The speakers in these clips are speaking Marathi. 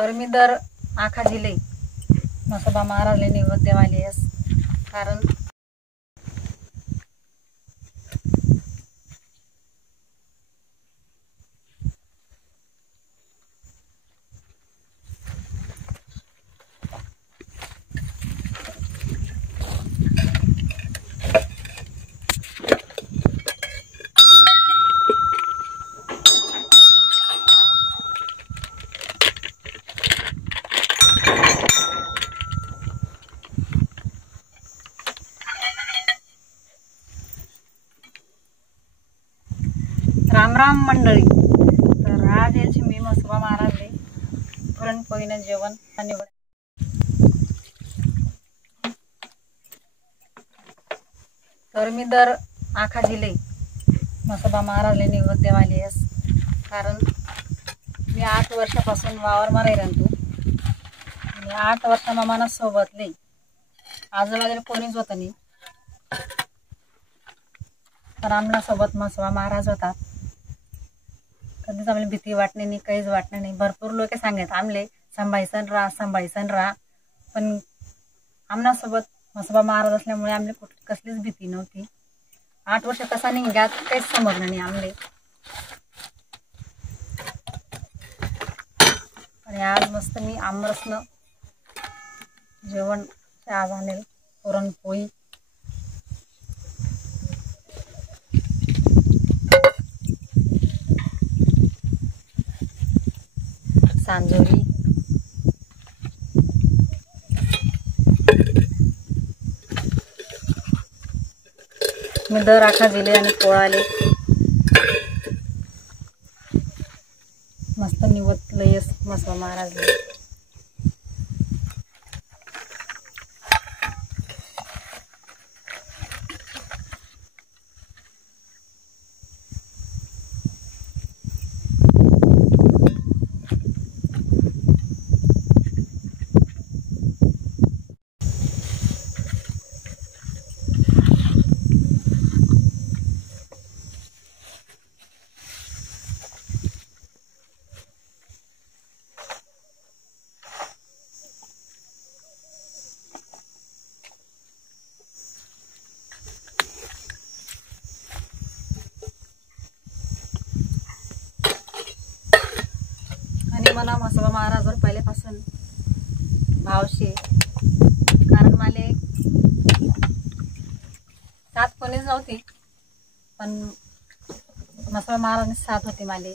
तर मी दर आखा जिले म्हसोबा महाराजले नैवेद्य वालियस कारण राम राम मंडळी। तर आज याची मी म्हसोबा महाराजले पुरणपोळीनं जेवण आणि तर मी दर आखा जिले म्हसोबा महाराजले नैवेद्य वालियस कारण मी 8 वर्षापासून वावरमा राहिलो आणि 8 वर्षा मामाना सोबतले आजूबाजूला कोणीच होतं नाही। तर आमना सोबत म्हसोबा महाराज होता। कधीच आम्हाला भीती वाटणे नाही, काहीच वाटणे नाही। भरपूर लोक सांगत आमले सांभाळीसन राहा, पण आमना सोबत म्हसोबा महाराज असल्यामुळे आमले कसलीच भीती नव्हती। 8 वर्ष कसा नाही गात काहीच समजलं नाही आमले। आणि आज मस्त मी आमरसनं जेवण आज आणेल पुरणपोळी सांजोरी मी दर आखा दिले आणि पोळाले मस्त निवतलंयस म्हसोबा महाराजले। आणि मला म्हसोबा महाराजवर पहिल्यापासून भावशे कारण माले साथ कोणीच नव्हती, पण म्हसोबा महाराजने साथ होती माले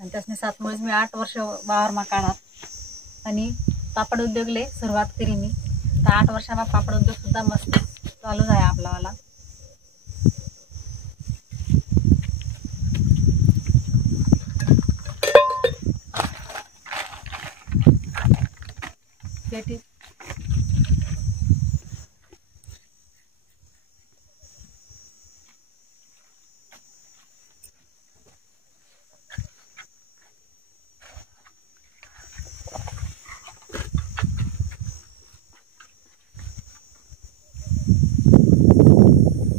आणि त्यासनी साथमुळेच मी 8 वर्ष वावरमा काढात आणि पापड उद्योगले सुरुवात केली मी। तर 8 वर्षामा पापड उद्योग सुद्धा मस्त चालूच आहे आपलावाला। पेटी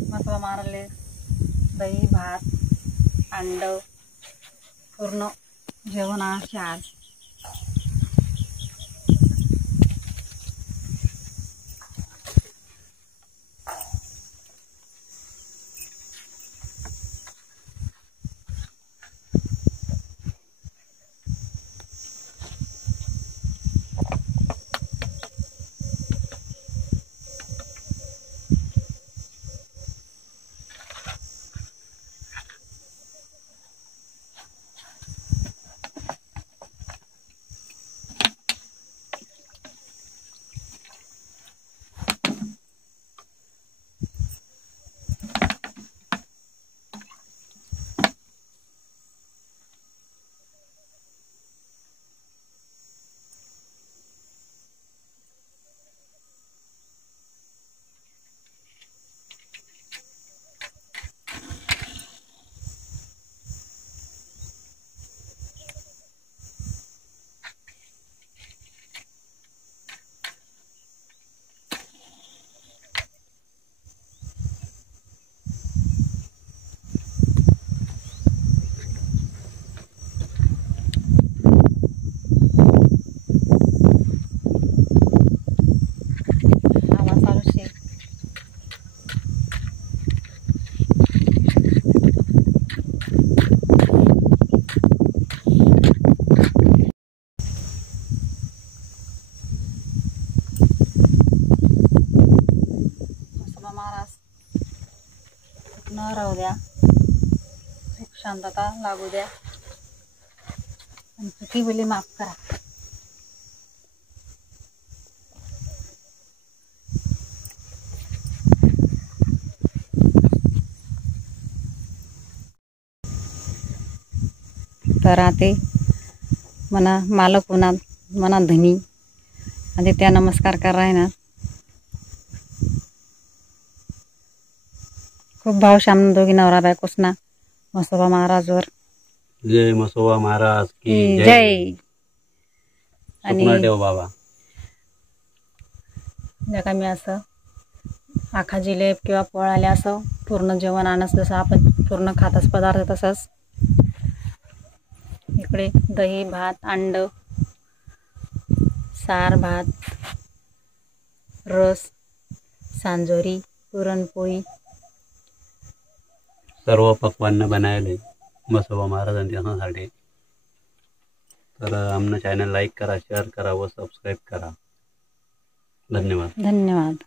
म्हसोबा महाराजले दही भात अंड पूर्ण जेवण आहे आज। सुख शांतता लागू द्या आणि चुकी बोली माफ करा. तर आते मना मालक होणार मना धनी आणि त्या नमस्कार कर राहणार. खूप भाव शामन दोघी नवरा बायकोसना म्हसोबा महाराजवर जय म्हसोबा महाराज की जय. आणि देव बाबा जगा मी असं आखा जिलेब किंवा पोळाले असं पूर्ण जेवण आणस जसं आपण पूर्ण खातच पदार्थ तसंच इकडे दही भात अंड सार भात रस सांजोरी पुरणपोळी सर्व पक्वान्न बनायले म्हसोबा महाराजांसाठी. तर आमनं चॅनल लाईक करा, शेअर करा व सबस्क्राईब करा. धन्यवाद. धन्यवाद.